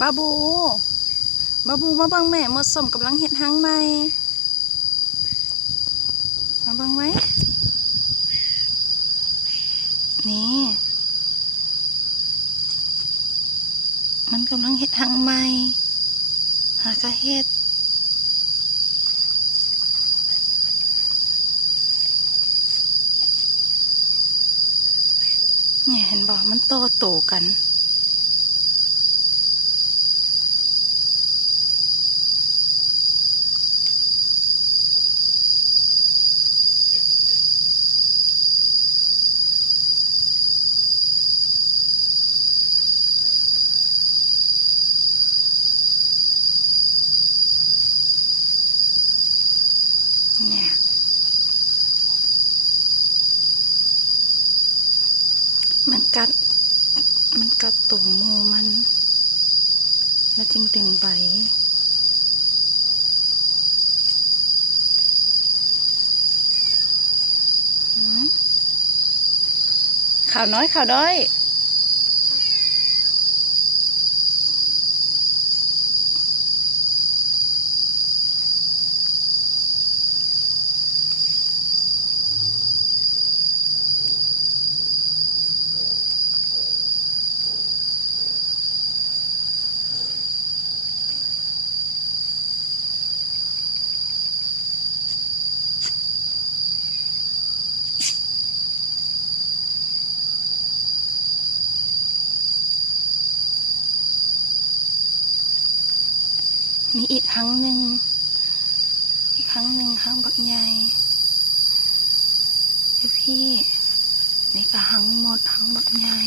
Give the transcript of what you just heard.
บาบูมาเบิ่งแม่หมดสมกำลังเห็ดหางใหม่มาเบิ่งไว้นี่มันกำลังเห็ดหางใหม่หากระเห็ดเนี่ยเห็นบอกมันโตกันเนี่ยมันกัดตัวมูมันแล้วจึงดึงใบข่าวน้อยนี่อีกครั้งหนึ่งครั้งบักใหญ่พี่นี่ก็หังหมดหังบักใหญ่